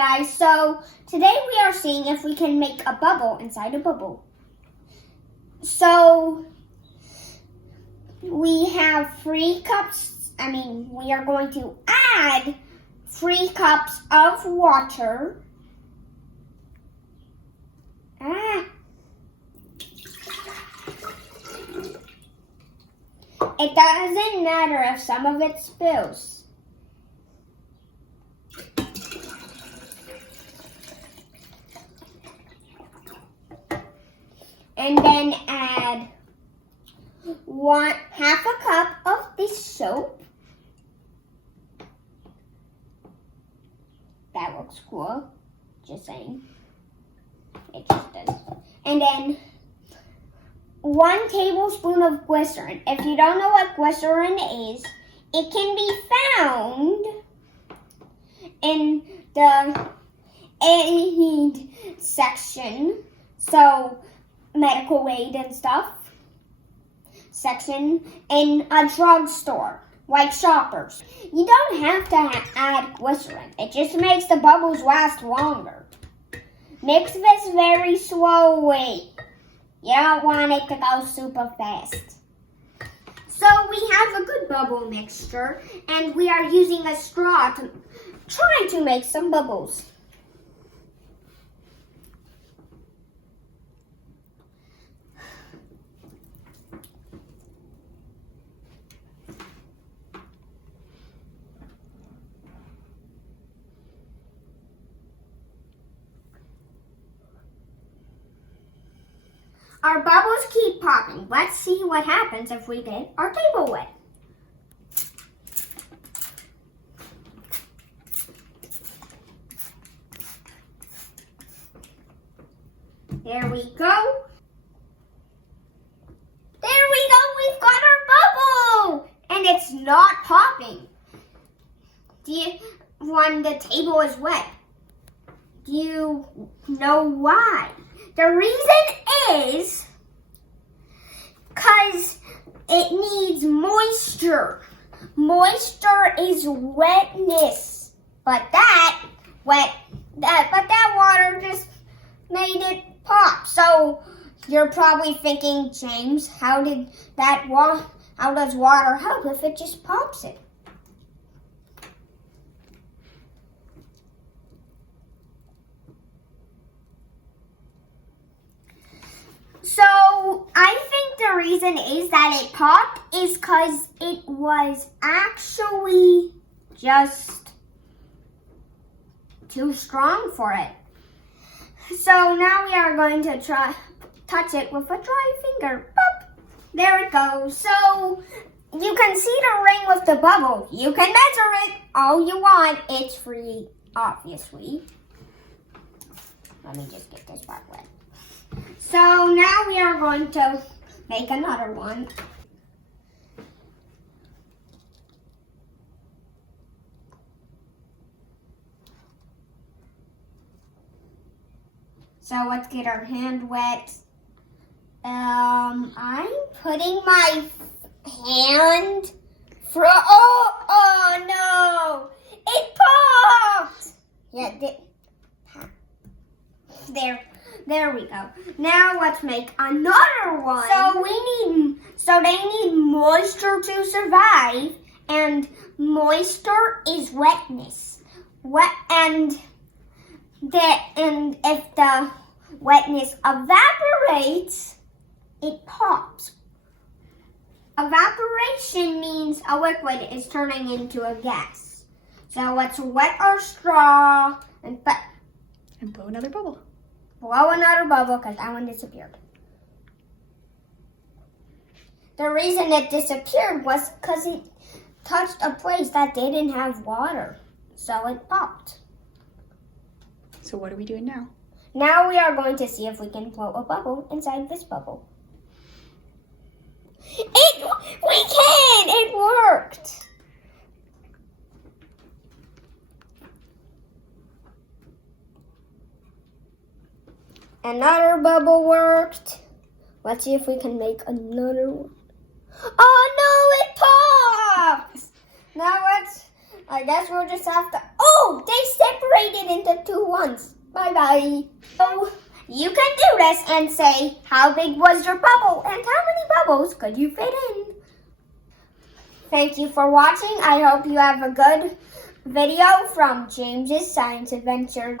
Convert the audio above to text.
guys, so today we are seeing if we can make a bubble inside a bubble. So we have 3 cups, we are going to add 3 cups of water. It doesn't matter if some of it spills. And then add half a cup of this soap. That looks cool. Just saying. It just does. And then 1 tablespoon of glycerin. If you don't know what glycerin is, it can be found in the aid section. So medical aid and stuff section in a drugstore, like Shoppers. You don't have to add glycerin. It just makes the bubbles last longer. Mix this very slowly. You don't want it to go super fast. So we have a good bubble mixture, and we are using a straw to try to make some bubbles. Our bubbles keep popping. Let's see what happens if we get our table wet. There we go. There we go. We've got our bubble. And it's not popping. When the table is wet. Do you know why? The reason is because it needs moisture. Moisture is wetness. But that water just made it pop. So you're probably thinking, James, how does water help if it just pops it? So I think the reason is that it popped is because it was actually just too strong for it. So now we are going to touch it with a dry finger. Pop! There it goes. So you can see the ring with the bubble. You can measure it all you want. It's free, obviously. Let me just get this part wet. So now we are going to make another one. So let's get our hand wet. I'm putting my hand oh no! It popped! Yeah, there we go. Now let's make another one. So they need moisture to survive, and moisture is wetness. And if the wetness evaporates, it pops. Evaporation means a liquid is turning into a gas. So let's wet our straw and blow another bubble. Blow another bubble because that one disappeared. The reason it disappeared was because it touched a place that didn't have water. So it popped. So what are we doing now? Now we are going to see if we can blow a bubble inside this bubble. We can! It worked! Another bubble worked. Let's see if we can make another one. Oh no, it popped! Now I guess we'll just have to, they separated into 2 once. Bye-bye. So, you can do this and say, how big was your bubble and how many bubbles could you fit in? Thank you for watching. I hope you have a good video from James's Science Adventure.